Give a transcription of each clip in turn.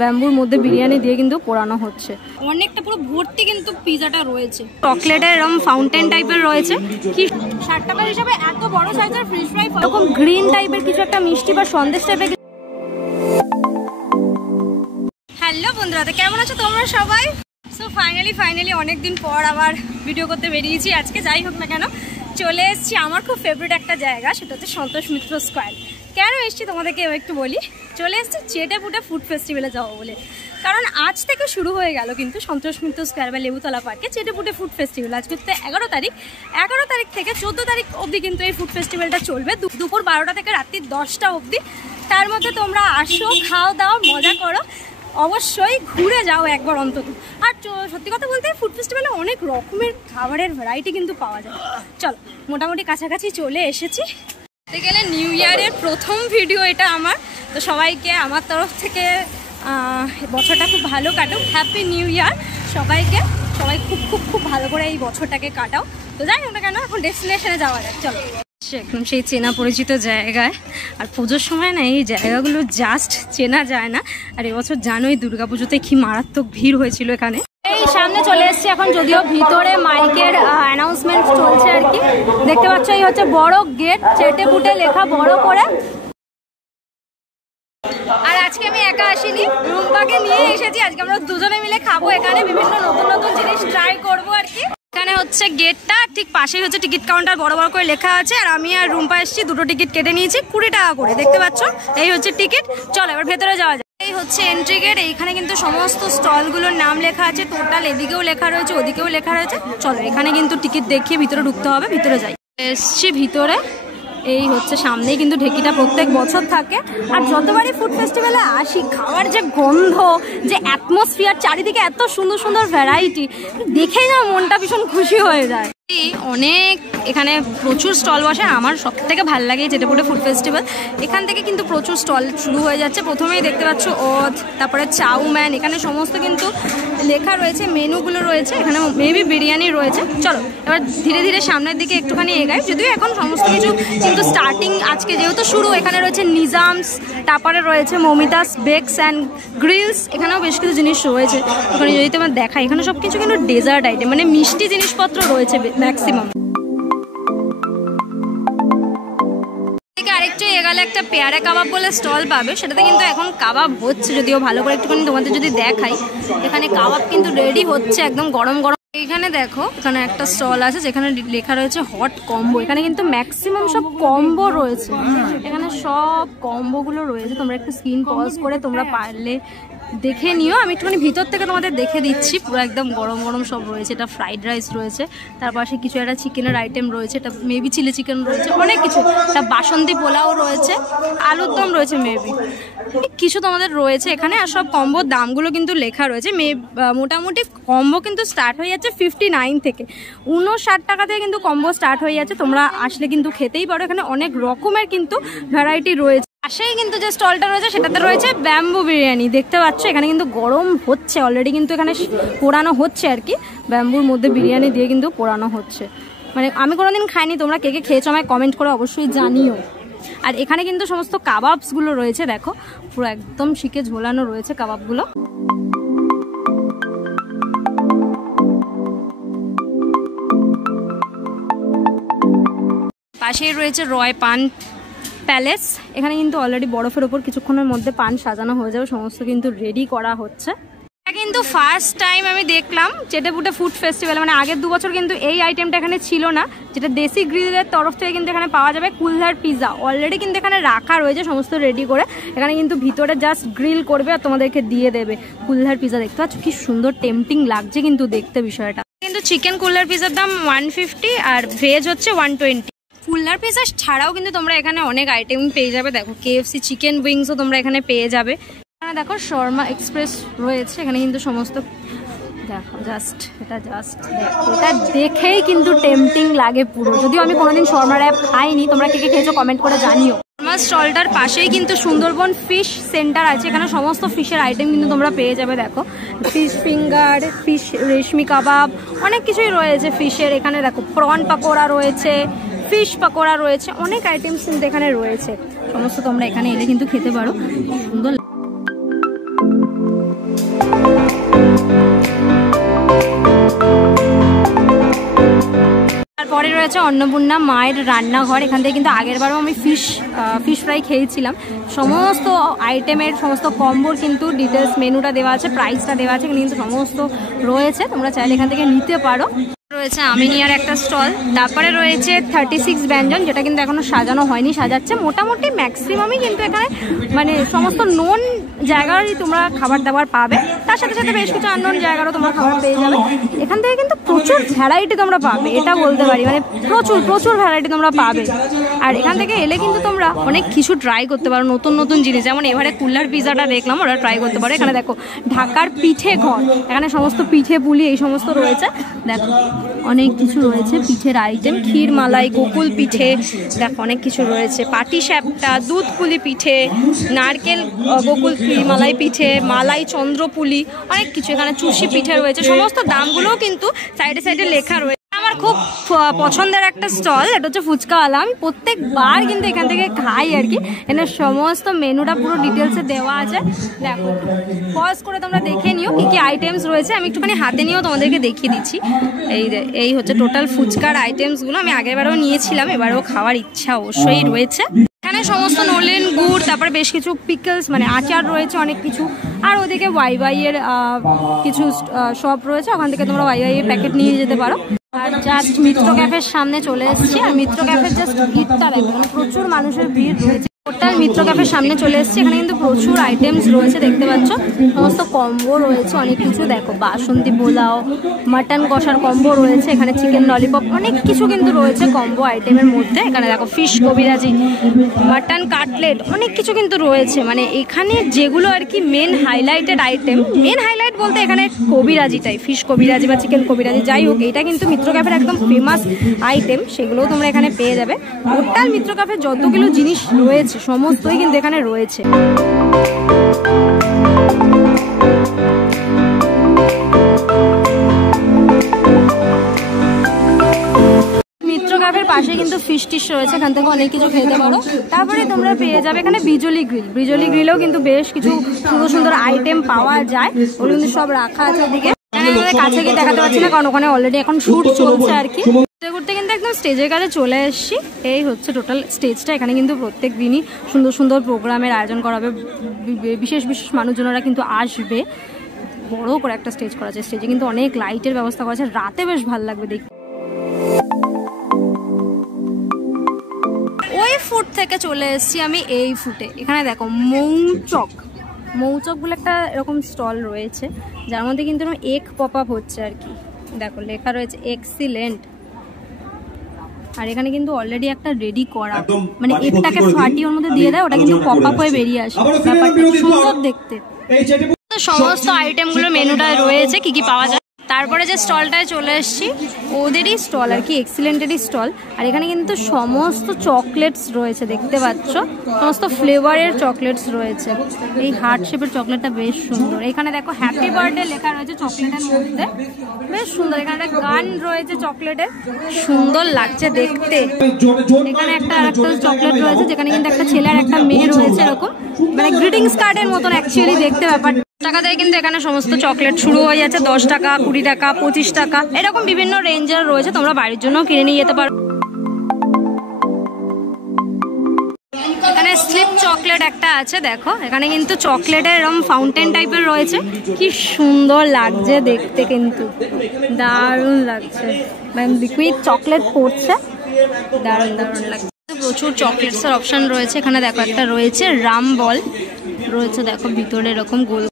ব্যাম্বুর মধ্যে বিরিয়ানি দিয়ে কিন্তু পোড়ানো হচ্ছে। অনেকটা পুরো ভর্তি কিন্তু পিজাটা রয়েছে, চকলেটের এরকম ফাউন্টেন টাইপের রয়েছে। কি 60 টাকা হিসাবে এত বড় সাইজের ফিশ ফ্রাই, এরকম গ্রিন টাইপের কিছু একটা মিষ্টি বা সন্দেশ টাইপের। হ্যালো বন্ধুরা, তো কেমন আছো তোমরা সবাই? সো ফাইনালি অনেকদিন পর আবার ভিডিও করতে বেরিয়েছি আজকে। যাই হোক না কেন, চলে এসেছি আমার খুব ফেভারিট একটা জায়গা, সেটা হচ্ছে সন্তোষ মিত্র স্কোয়ার। কেন এসেছি তোমাদেরকে একটু বলি। চলে এসেছি চেটেপুটে ফুড ফেস্টিভ্যালে যাবো বলে, কারণ আজ থেকে শুরু হয়ে গেল কিন্তু সন্তোষ মিত্র স্কোয়ার বা লেবুতলা পার্কে চেটেপুটে ফুড ফেস্টিভ্যাল। আজকে তো 11 তারিখ, 11 তারিখ থেকে 14 তারিখ অবধি কিন্তু এই ফুড ফেস্টিভ্যালটা চলবে, দুপুর 12টা থেকে রাত্রি 10টা অবধি। তার মধ্যে তোমরা আসো, খাও দাও, মজা করো, অবশ্যই ঘুরে যাও একবার অন্তত। আর সত্যি কথা বলতে ফুড ফেস্টিভ্যালে অনেক রকমের খাবারের ভ্যারাইটি কিন্তু পাওয়া যায়। চলো, মোটামুটি কাছাকাছি চলে এসেছি। বলতে গেলে নিউ ইয়ারের প্রথম ভিডিও এটা আমার, তো সবাইকে আমার তরফ থেকে বছরটা খুব ভালো কাটুক, হ্যাপি নিউ ইয়ার সবাইকে। সবাই খুব ভালো করে এই বছরটাকে কাটাও। তো যাই হোক না কেন, এখন ডেস্টিনেশনে যাওয়া যাক। চলো, একদম সেই চেনা পরিচিত জায়গায়। আর পুজোর সময় না এই জায়গাগুলো জাস্ট চেনা যায় না। আর এবছর জানোই দুর্গাপুজোতে কি মারাত্মক ভিড় হয়েছিল এখানে। এই সামনে চলে এসেছি এখন, যদিও ভিতরে মাইকের অ্যানাউন্সমেন্ট চলছে আর কি। দেখতে পাচ্ছ, এই হচ্ছে বড় গেট, চেটেপুটে লেখা বড় করে। আর আজকে আমি একা আসিনি, রুম্পাকে নিয়ে এসেছি। আজকে আমরা দুজনে মিলে খাবো এখানে, বিভিন্ন নতুন জিনিস ট্রাই করবো আর কি। এখানে হচ্ছে গেটটা, ঠিক পাশেই হচ্ছে টিকিট কাউন্টার, বড় করে লেখা আছে। আর আমি আর রুম্পা এসেছি, দুটো টিকিট কেটে নিয়েছি 20 টাকা করে, দেখতে পাচ্ছ। এই হচ্ছে টিকিট। চলো এবার ভেতরে যাওয়া যায়। এই হচ্ছে এন্ট্রি গেট। এইখানে কিন্তু সমস্ত স্টলগুলোর নাম লেখা আছে, টোটাল এদিকেও লেখা রয়েছে, ওদিকেও লেখা রয়েছে। চলো এখানে কিন্তু টিকিট দেখিয়ে ভিতরে ঢুকতে হবে, ভিতরে যাই। এসছি ভিতরে। এই হচ্ছে সামনেই কিন্তু ঢেকিটা প্রত্যেক বছর থাকে। আর যতবারই ফুড ফেস্টিভ্যালে আসি, খাওয়ার যে গন্ধ, যে অ্যাটমসফিয়ার, চারিদিকে এত সুন্দর ভ্যারাইটি দেখেই না মনটা ভীষণ খুশি হয়ে যায়। অনেক এখানে প্রচুর স্টল বসে। আমার সব থেকে ভালো লাগে চেটেপুটে ফুড ফেস্টিভ্যাল। এখান থেকে কিন্তু প্রচুর স্টল শুরু হয়ে যাচ্ছে। প্রথমেই দেখতে পাচ্ছ ওদ, তারপরে চাউম্যান, এখানে সমস্ত কিন্তু লেখা রয়েছে, মেনুগুলো রয়েছে। এখানে মেবি বিরিয়ানি রয়েছে। চলো এবার ধীরে ধীরে সামনের দিকে একটুখানি এগাই, যদিও এখন সমস্ত কিছু কিন্তু স্টার্টিং আজকে যেহেতু শুরু। এখানে রয়েছে নিজামস, তারপরে রয়েছে মমিতাস বেকস অ্যান্ড গ্রিলস, এখানেও বেশ কিছু জিনিস রয়েছে। ওখানে যদি তোমার দেখাই, এখানে সব কিছু কিন্তু ডেজার্ট আইটেম, মানে মিষ্টি জিনিসপত্র রয়েছে ম্যাক্সিমাম। আরেকটু এগালে একটা পেয়ারা কাবাব বলে স্টল পাবে, সেটাতে কিন্তু এখন কাবাব হচ্ছে, যদিও ভালো করে একটুখানি তোমাদের যদি দেখাই। এখানে কাবাব কিন্তু রেডি হচ্ছে একদম গরম। এইখানে দেখো, এখানে একটা স্টল আছে যেখানে লেখা রয়েছে হট কম্বো। এখানে কিন্তু ম্যাক্সিমাম সব কম্বো রয়েছে, এখানে সব কম্বোগুলো রয়েছে। তোমরা একটু স্ক্রিন পজ করে তোমরা পারলে দেখে নিও। আমি একটুখানি ভিতর থেকে তোমাদের দেখে দিচ্ছি। পুরো একদম গরম সব রয়েছে। এটা ফ্রাইড রাইস রয়েছে, তার পাশে কিছু একটা চিকেনের আইটেম রয়েছে, এটা মেবি চিলি চিকেন রয়েছে, অনেক কিছু। একটা বাসন্তী পোলাও রয়েছে, আলুর দম রয়েছে, মেবি কিছু তোমাদের রয়েছে এখানে। আর সব কম্বোর দামগুলো কিন্তু লেখা রয়েছে। মোটামুটি কম্বো কিন্তু স্টার্ট হয়ে যাচ্ছে 59 থেকে 59 টাকা থেকে কিন্তু কম্বো স্টার্ট হয়ে যাচ্ছে। তোমরা আসলে কিন্তু খেতেই পারো। এখানে অনেক রকমের কিন্তু ভ্যারাইটি রয়েছে। পাশেই কিন্তু যে স্টলটা রয়েছে সেটাতে রয়েছে ব্যাম্বু বিরিয়ানি, দেখতে পাচ্ছ। এখানে কিন্তু গরম হচ্ছে অলরেডি, কিন্তু এখানে পোড়ানো হচ্ছে আর কি। ব্যাম্বুর মধ্যে বিরিয়ানি দিয়ে কিন্তু পোড়ানো হচ্ছে। মানে আমি কোনোদিন খাইনি, তোমরা কে কে খেয়েছো আমায় কমেন্ট করে অবশ্যই জানিও। আর এখানে কিন্তু সমস্ত কাবাবসগুলো রয়েছে, দেখো পুরো একদম শিকে ঝোলানো রয়েছে কাবাবগুলো। পাশেই রয়েছে রয় পান প্যালেস। এখানে কিন্তু অলরেডি বরফের ওপর কিছুক্ষণের মধ্যে পান সাজানো হয়ে যাবে, সমস্ত কিন্তু রেডি করা হচ্ছে। কিন্তু ফার্স্ট টাইম আমি দেখলাম চেটেপুটে ফুড ফেস্টিভ্যাল, মানে আগের 2 বছর কিন্তু এই আইটেমটা এখানে ছিল না, যেটা দেশি গ্রিলের তরফ থেকে কিন্তু এখানে পাওয়া যাবে। কুলধার পিৎজা অলরেডি কিন্তু এখানে রাখা রয়েছে সমস্ত রেডি করে। এখানে কিন্তু ভিতরে জাস্ট গ্রিল করবে আর তোমাদেরকে দিয়ে দেবে। কুলধার পিৎজা দেখতে পাচ্ছ কি সুন্দর টেম্পটিং লাগছে কিন্তু দেখতে বিষয়টা। কিন্তু চিকেন কুলধার পিৎজার দাম 150 আর ভেজ হচ্ছে 120। কুলধার পিৎজা ছাড়াও কিন্তু তোমরা এখানে অনেক আইটেম পেয়ে যাবে। দেখো KFC চিকেন উইংসও তোমরা এখানে পেয়ে যাবে। এখানে দেখো শর্মা এক্সপ্রেস রয়েছে। এখানে কিন্তু সমস্ত দেখো জাস্ট এটা দেখেই কিন্তু টেম্পটিং লাগে পুরো। যদিও আমি কোনোদিন শর্মা র্যাপ খাইনি, তোমরা কে কে খেয়েছো কমেন্ট করে জানিও। শর্মা স্টলটার পাশেই কিন্তু সুন্দরবন ফিশ সেন্টার আছে। এখানে সমস্ত ফিশের আইটেম কিন্তু তোমরা পেয়ে যাবে। দেখো ফিশ ফিঙ্গার, ফিশ রেশমি কাবাব, অনেক কিছুই রয়েছে ফিশের। এখানে দেখো প্রন পাকোড়া রয়েছে, ফিশ পাকোড়া রয়েছে, অনেক আইটেমস কিন্তু এখানে রয়েছে। সমস্ত তোমরা এখানে এলে কিন্তু খেতে পারো। সুন্দর তারপরে রয়েছে অন্নপূর্ণা মায়ের রান্নাঘর। এখান থেকে কিন্তু আগেরবারও আমি ফিশ ফ্রাই খেয়েছিলাম। সমস্ত আইটেমের সমস্ত কম্বোর কিন্তু ডিটেলস মেনুটা দেওয়া আছে, প্রাইসটা দেওয়া আছে, কিন্তু সমস্ত রয়েছে, তোমরা চাইলে এখান থেকে নিতে পারো। রয়েছে আমিনিয়ার একটা স্টল। তারপরে রয়েছে 36 ব্যঞ্জন, যেটা কিন্তু এখনো সাজানো হয়নি, সাজাচ্ছে। মোটামুটি ম্যাক্সিমামই কিন্তু এখানে মানে সমস্ত নোন জায়গারই তোমরা খাবার দাবার পাবে, তার সাথে সাথে বেশ কিছু আননোন জায়গারও তোমরা খাবার পেয়ে যাবে। এখান থেকে কিন্তু প্রচুর ভ্যারাইটি তোমরা পাবে, এটা বলতে পারি, মানে প্রচুর প্রচুর ভ্যারাইটি তোমরা পাবে। আর এখান থেকে এলে কিন্তু তোমরা অনেক কিছু ট্রাই করতে পারো, নতুন নতুন জিনিস। যেমন এবারে কুল্লার পিজাটা দেখলাম, ওরা ট্রাই করতে পারো। এখানে দেখো ঢাকার পিঠে ঘর, এখানে সমস্ত পিঠে পুলি এই সমস্ত রয়েছে। দেখো অনেক কিছু রয়েছে পিঠের আইটেম, ক্ষীর মালাই, গোকুল পিঠে, দেখো অনেক কিছু রয়েছে। পাটি সাপটা, দুধ পুলি পিঠে, নারকেল গোকুল ক্ষীর মালাই পিঠে, মালাই চন্দ্রপুলি, অনেক কিছু। এখানে চুষি পিঠে রয়েছে, সমস্ত দামগুলোও কিন্তু সাইডে সাইডে লেখা রয়েছে। আমার খুব পছন্দের একটা স্টল, এটা হচ্ছে ফুচকাওয়ালা। আমি প্রত্যেকবার কিন্তু এখান থেকে খাই আর কি। এখানে সমস্ত মেনুটা পুরো ডিটেলসে দেওয়া আছে। দেখো পজ করে তোমরা দেখে নিও কি কি আইটেমস রয়েছে। আমি একটুখানি হাতে নিয়েও তোমাদেরকে দেখিয়ে দিচ্ছি। এই হচ্ছে টোটাল ফুচকার আইটেমসগুলো। আমি আগেরবারও নিয়েছিলাম, এবারেও খাওয়ার ইচ্ছা অবশ্যই রয়েছে। এখানে সমস্ত নলেন গুড়, তারপরে বেশ কিছু পিকলস মানে আচার রয়েছে, অনেক কিছু। আর ওদিকে ওয়াই এর কিছু শপ রয়েছে, ওখান থেকে তোমরা ওয়াই এর প্যাকেট নিয়ে যেতে পারো। আর জাস্ট মিত্র ক্যাফের সামনে চলে এসেছি। আর মিত্র ক্যাফের জাস্ট ভিড়টা দেখো, মানে প্রচুর মানুষের ভিড় রয়েছে। টোটাল মিত্র ক্যাফের সামনে চলে এসেছি। এখানে কিন্তু প্রচুর আইটেমস রয়েছে, দেখতে পাচ্ছ। সমস্ত কম্বো রয়েছে, অনেক কিছু। দেখো বাসন্তী পোলাও, মাটন কষার কম্বো রয়েছে, এখানে চিকেন ললিপপ, অনেক কিছু কিন্তু রয়েছে কম্বো আইটেমের মধ্যে। এখানে দেখো ফিশ কবিরাজি, মাটন কাটলেট, অনেক কিছু কিন্তু রয়েছে। মানে এখানে যেগুলো আর কি main highlighted item, main highlight বলতে এখানে কবিরাজিটাই, ফিশ কবিরাজি বা চিকেন কবিরাজি যাই হোক, এটা কিন্তু মিত্র ক্যাফের একদম ফেমাস আইটেম, সেগুলোও তোমরা এখানে পেয়ে যাবে। টোটাল মিত্র ক্যাফের যতগুলো জিনিস রয়েছে সমস্তই কিন্তু এখানে রয়েছে। মিত্র ক্যাফের পাশে কিন্তু ফিশ টিশ রয়েছে, এখান থেকে অনেক কিছু খেতে পারো। তারপরে তোমরা পেয়ে যাবে এখানে বিজলি গ্রিল। বিজলি গ্রিলেও কিন্তু বেশ কিছু সুন্দর সুন্দর আইটেম পাওয়া যায়, ওগুলো কিন্তু সব রাখা আছে ওদিকে। কাছে গিয়ে দেখাতে পারছি না, কারণ ওখানে অলরেডি এখন শুট চলছে আর কি। ঘুরতে ঘুরতে কিন্তু একদম স্টেজের কাছে চলে এসেছি। এই হচ্ছে টোটাল স্টেজটা। এখানে কিন্তু প্রত্যেক দিনই সুন্দর সুন্দর প্রোগ্রামের আয়োজন করা হবে, বিশেষ বিশেষ মানুষজনেরা কিন্তু আসবে। বড় করে একটা স্টেজ করা আছে, স্টেজে কিন্তু অনেক লাইটের ব্যবস্থা করা আছে, রাতে বেশ ভালো লাগবে দেখতে। ওই ফুট থেকে চলে এসেছি আমি এই ফুটে। এখানে দেখো মৌচক বলে একটা এরকম স্টল রয়েছে, যার মধ্যে কিন্তু এগ পপ আপ হচ্ছে আর কি। দেখো লেখা রয়েছে এক্সিলেন্ট। আর এখানে কিন্তু অলরেডি একটা রেডি করা, মানে এগটাকে ফাটিয়ে ওর মধ্যে দিয়ে দেয়, ওটা কিন্তু পপ আপ হয়ে বেরিয়ে আসে। ব্যাপারটা সুন্দর দেখতে। সমস্ত আইটেমগুলো মেনুটা রয়েছে, কি কি পাওয়া যায়। তারপরে যে স্টলটায় চলে এসেছি ওদেরই স্টল আর কি, এক্সিলেন্টেরই স্টল। আর এখানে কিন্তু সমস্ত চকলেটস রয়েছে, দেখতে পাচ্ছ, সমস্ত ফ্লেভারের চকলেটস রয়েছে। এই হার্ট শেপের চকলেটটা বেশ সুন্দর। এখানে দেখো হ্যাপি বার্থডে লেখা রয়েছে চকলেটের মধ্যে, বেশ সুন্দর। এখানে একটা গান রয়েছে চকলেটের, সুন্দর লাগছে দেখতে। এখানে একটা চকলেট রয়েছে, যেখানে কিন্তু একটা ছেলে আর একটা মেয়ে রয়েছে, এরকম মানে গ্রিটিংস কার্ডের মতন অ্যাকচুয়ালি দেখতে। ব্যাপার টাকা থেকে কিন্তু এখানে সমস্ত চকলেট শুরু হয়ে যাচ্ছে, 10 টাকা, 20 টাকা, 25 টাকা, এরকম বিভিন্ন রেঞ্জের রয়েছে। তোমরা বাড়ির জন্য কিনে নিয়ে যেতে পারো। এখানে স্লিপ চকলেট একটা আছে, দেখো এখানে কিন্তু চকলেটের এরকম ফাউন্টেন টাইপের রয়েছে, কি সুন্দর লাগছে দেখতে, কিন্তু দারুণ লাগছে। মানে লিকুইড চকলেট পড়ছে, দারুণ দারুণ লাগছে। প্রচুর চকলেটসের অপশন রয়েছে। এখানে দেখো একটা রয়েছে রাম বল রয়েছে, দেখো ভিতরে এরকম গোল।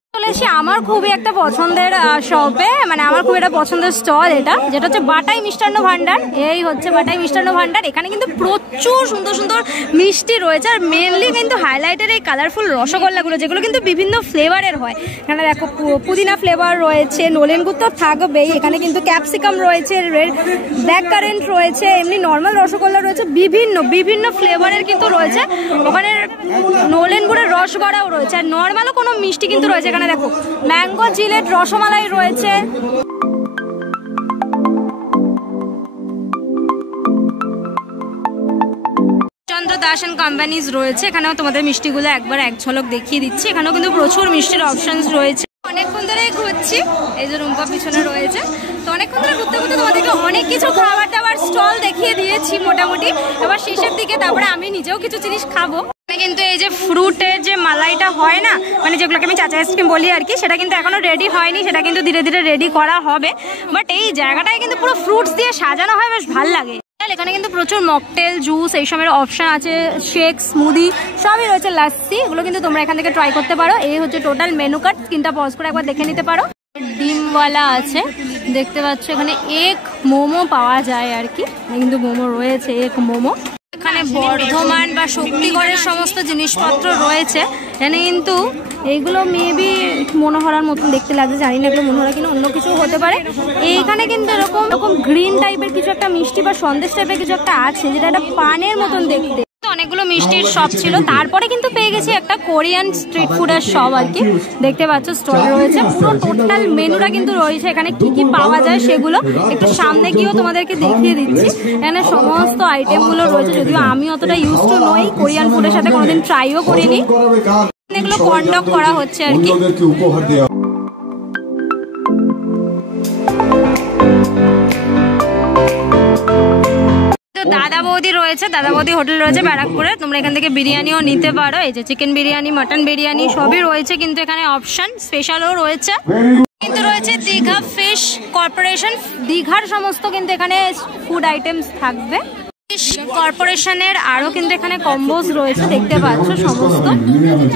আমার খুবই একটা পছন্দের শপে, মানে আমার খুব একটা পছন্দের স্টল এটা, যেটা হচ্ছে বাটাই মিষ্টান্ন ভান্ডার। এই হচ্ছে বাটাই মিষ্টান্ন ভান্ডার। এখানে কিন্তু প্রচুর সুন্দর সুন্দর মিষ্টি রয়েছে, আর মেনলি কিন্তু হাইলাইটের এই কালারফুল রসগোল্লাগুলো, যেগুলো কিন্তু বিভিন্ন ফ্লেভারের হয়। এখানে দেখো পুদিনা ফ্লেভার রয়েছে, নোলেন গুড় তো থাকবেই, এখানে কিন্তু ক্যাপসিকাম রয়েছে, রেড ব্ল্যাক কারেন্ট রয়েছে, এমনি নর্মাল রসগোল্লা রয়েছে, বিভিন্ন বিভিন্ন ফ্লেভারের কিন্তু রয়েছে। ওখানে নোলেন গুড়ের রসগোড়াও রয়েছে, আর নর্মালও কোনো মিষ্টি কিন্তু রয়েছে। এখানে দেখো ম্যাঙ্গো জিলেট রসমালাই রয়েছে। চন্দ্র দাস এন্ড কোম্পানিজ রয়েছে, এখানেও তোমাদের মিষ্টিগুলো একবার এক ঝলক দেখিয়ে দিচ্ছি। এখানেও কিন্তু প্রচুর মিষ্টির অপশনস রয়েছে। অনেকক্ষণ ধরে ঘুরছি, এই যে রুম্পা পিছনে রয়েছে। তো অনেকক্ষণ ধরে ঘুরতে ঘুরতে তোমাদেরকে অনেক কিছু খাবার দাবার স্টল দেখিয়ে দিয়েছি মোটামুটি। এবার শেষের দিকে তারপরে আমি নিজেও কিছু জিনিস খাবো। কিন্তু এই যে ফ্রুটের যে মালাইটা হয় না, মানে যেগুলোকে আমি চাচা আইসক্রিম বলি আর কি, সেটা কিন্তু এখনো রেডি হয়নি, সেটা কিন্তু ধীরে ধীরে রেডি করা হবে। বাট এই জায়গাটায় কিন্তু পুরো ফ্রুটস দিয়ে সাজানো হয়, বেশ ভালো লাগে। এখানে কিন্তু প্রচুর মকটেল, জুস এই সবের অপশন আছে, শেক, স্মুদি সবই রয়েছে, লাস্সি, এগুলো কিন্তু তোমরা এখান থেকে ট্রাই করতে পারো। এই হচ্ছে টোটাল মেনু কার্ড, স্ক্রিনটা পজ করে একবার দেখে নিতে পারো। ডিমওয়ালা আছে দেখতে পাচ্ছ, এখানে এক মোমো পাওয়া যায় আর কি, কিন্তু মোমো রয়েছে, এক মোমো। এখানে বর্ধমান বা শক্তিগড়ের সমস্ত জিনিসপত্র রয়েছে এখানে, কিন্তু এইগুলো মেবি মনোহরার মতন দেখতে লাগছে, জানি না এগুলো মনোহরা কিনা অন্য কিছু হতে পারে। এইখানে কিন্তু এরকম গ্রিন টাইপের কিছু একটা মিষ্টি বা সন্দেশ টাইপের কিছু একটা আছে, যেটা একটা পানের মতন দেখতে। অনেকগুলো মিষ্টির শপ ছিল, তারপরে কিন্তু পেয়ে গেছি একটা কোরিয়ান স্ট্রিট ফুডের শপ আর কি। দেখতে পাচ্ছ স্টল রয়েছে, পুরো টোটাল মেনুটা কিন্তু রয়েছে এখানে, কি কি পাওয়া যায় সেগুলো একটু সামনে গিয়েও তোমাদেরকে দেখিয়ে দিচ্ছি। এখানে সমস্ত আইটেমগুলো রয়েছে, যদিও আমি অতটা ইউজ টু নই কোরিয়ান ফুডের সাথে, কোনোদিন ট্রাইও করিনি। এগুলো কন্ডাক্ট করা হচ্ছে আর কি। দাদা বৌদি রয়েছে, দাদা বৌদি হোটেল রয়েছে ব্যারাকপুরে, তোমরা এখান থেকে বিরিয়ানিও নিতে পারো। এই যে চিকেন বিরিয়ানি, মাটন বিরিয়ানি সবই রয়েছে, কিন্তু এখানে অপশন স্পেশালও রয়েছে। কিন্তু রয়েছে দীঘা ফিশ কর্পোরেশন, দীঘার সমস্ত কিন্তু এখানে ফুড আইটেমস থাকবে। কর্পোরেশনের আরো কিন্তু এখানে কম্বোজ রয়েছে, দেখতে পাচ্ছ সমস্ত।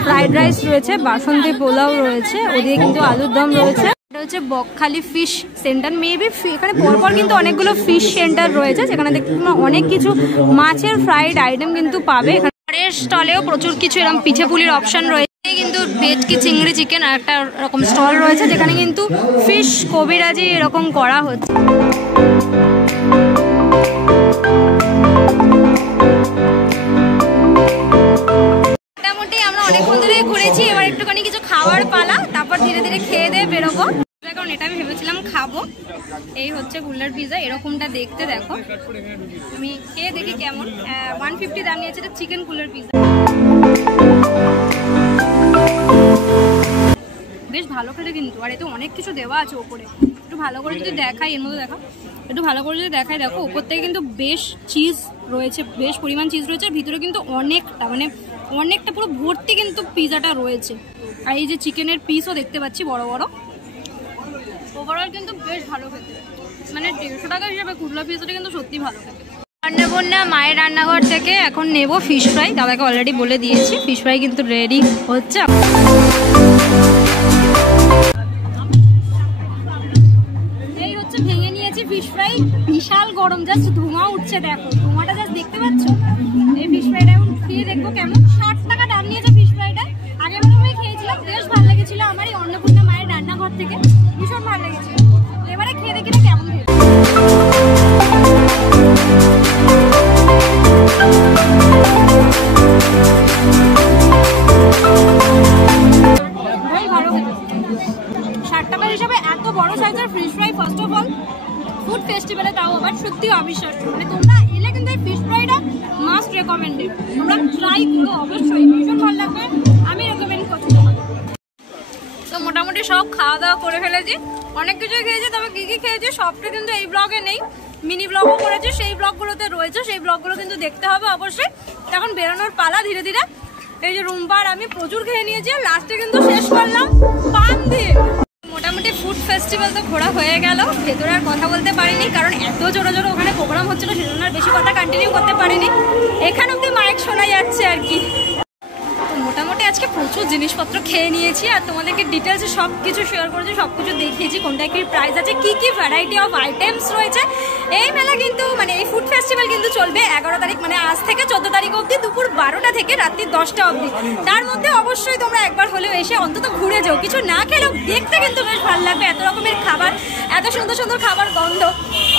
ফ্রাইড রাইস রয়েছে, বাসন্তী পোলাও রয়েছে, ওদিকে কিন্তু আলুর দম রয়েছে। এটা হচ্ছে বকখালি ফিশ সেন্টার, মেবি এখানে পরপর কিন্তু অনেকগুলো ফিশ সেন্টার রয়েছে, যেখানে দেখতে অনেক কিছু মাছের ফ্রাইড আইটেম কিন্তু পাবে। এখানে স্টলেও প্রচুর কিছু এরকম পিঠে পুলির অপশন রয়েছে, কিন্তু ভেটকি, চিংড়ি, চিকেন আর একটা এরকম স্টল রয়েছে, যেখানে কিন্তু ফিশ কবিরাজি এরকম করা হচ্ছে। মোটামুটি আমরা অনেকক্ষণ ধরে ঘুরেছি, এবার একটুখানি কিছু খাবার পালা, তারপর ধীরে ধীরে খেয়ে দিয়ে বেরোবো। কারণ এটা আমি ভেবেছিলাম খাবো। এই হচ্ছে কুলার পিজা, এরকমটা দেখতে, দেখো আমি খেয়ে দেখি কেমন। 150 দাম নিয়েছে এটা চিকেন কুলার পিজা, বেশ ভালো খেতে কিন্তু। আর এতে অনেক কিছু দেওয়া আছে ওপরে, একটু ভালো করে যদি দেখাই, এর মধ্যে দেখো একটু ভালো করে যদি দেখাই, দেখো উপর থেকে কিন্তু বেশ চিজ রয়েছে, বেশ পরিমাণ চিজ রয়েছে, ভিতরে কিন্তু অনেকটা মানে অনেকটা পুরো ভর্তি কিন্তু পিজাটা রয়েছে। আর এই যে চিকেনের পিসও দেখতে পাচ্ছি বড় বড়। ওভারঅল কিন্তু বেশ ভালো খেতে, মানে 150 টাকা হিসাবে কুলরা পিজাটা কিন্তু সত্যি ভালো খেতে। রান্নাবন্যা মায়ের রান্নাঘর থেকে এখন নেব ফিশ ফ্রাই, দাদাকে অলরেডি বলে দিয়েছি ফিশ ফ্রাই কিন্তু রেডি হচ্ছে। এই হচ্ছে ভেঙে নিয়েছি ফিশ ফ্রাই, বিশাল গরম, জাস্ট ধোঁয়া উঠছে, দেখো ধোঁয়াটা জাস্ট দেখতে পাচ্ছ। এই ফিশ ফ্রাইটা এখন খেয়ে দেখবো কেমন। 60 টাকা দাম নিয়েছে ফিশ ফ্রাইটা, আগের বার খেয়েছিলাম, বেশ ভালো লেগেছিল। আমার এই অন্নপূর্ণা মায়ের রান্নাঘর থেকে ভীষণ ভালো লেগেছিল। এবারে খেয়ে দেখি না কেমন খেয়ে। ভালো খেতে, 60 টাকা হিসাবে এত বড় সাইজের fish fry, first of all food ফেস্টিভ্যালে, তাও আবার সত্যি অবিশ্বাস্য। মানে তোমরা এলে কিন্তু এই ফিশ ফ্রাইটা মাস্ট রেকমেন্ডেড, তোমরা ট্রাই করো অবশ্যই, ভীষণ ভালো লাগবে, আমি রেকমেন্ড করছি। তো মোটামুটি সব খাওয়া দাওয়া করে ফেলেছি, অনেক কিছুই খেয়েছি, তবে কী কী খেয়েছি সবটা কিন্তু এই ব্লগে নেই, মিনি ব্লগও করেছি, সেই ব্লগগুলোতে রয়েছে, সেই ব্লগগুলো কিন্তু দেখতে হবে অবশ্যই। এখন বেরোনোর পালা ধীরে ধীরে। এই যে রুম্পার আমি প্রচুর খেয়ে নিয়েছি, লাস্টে কিন্তু শেষ করলাম পান দিয়ে। মোটামুটি ফুড ফেস্টিভ্যাল তো ঘোরা হয়ে গেল, ভেতরে আর কথা বলতে পারিনি, কারণ এত জোরে জোরে ওখানে প্রোগ্রাম হচ্ছিল, সেজন্য আর বেশি কথা কন্টিনিউ করতে পারিনি, এখানে অব্দি মাইক শোনা যাচ্ছে আর কি। মোটামুটি আজকে প্রচুর জিনিসপত্র খেয়ে নিয়েছি, আর তোমাদেরকে ডিটেলসে সব কিছু শেয়ার করেছি, সব কিছু দেখিয়েছি, কোনটা কি প্রাইস আছে, কি কি ভ্যারাইটি অফ আইটেমস রয়েছে। এই মেলা কিন্তু মানে এই ফুড ফেস্টিভ্যাল কিন্তু চলবে 11 তারিখ, মানে আজ থেকে 14 তারিখ অবধি, দুপুর 12টা থেকে রাত্রি 10টা অবধি। তার মধ্যে অবশ্যই তোমরা একবার হলেও এসে অন্তত ঘুরে যাও, কিছু না খেলেও দেখতে কিন্তু বেশ ভালো লাগবে, এত রকমের খাবার, এত সুন্দর সুন্দর খাবার গন্ধ,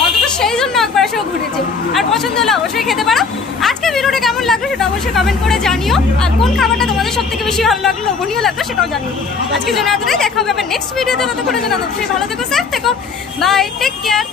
অন্তত সেই জন্য একবার এসেও ঘুরে যাও। আর পছন্দ হলে অবশ্যই খেতে পারো। আজকে ভিডিওটা কেমন লাগলো সেটা অবশ্যই কমেন্ট করে জানিও, আর কোন খাবারটা তোমাদের সব থেকে বেশি ভালো লাগলো, লোভনীয় লাগলো সেটাও জানিও। আজকে জন্য এতটাই, দেখা হবে আবার নেক্সট ভিডিওতে, ততক্ষণের জন্য অবশ্যই ভালো থেকো, সেফ থেকো, বাই, টেক কেয়ার।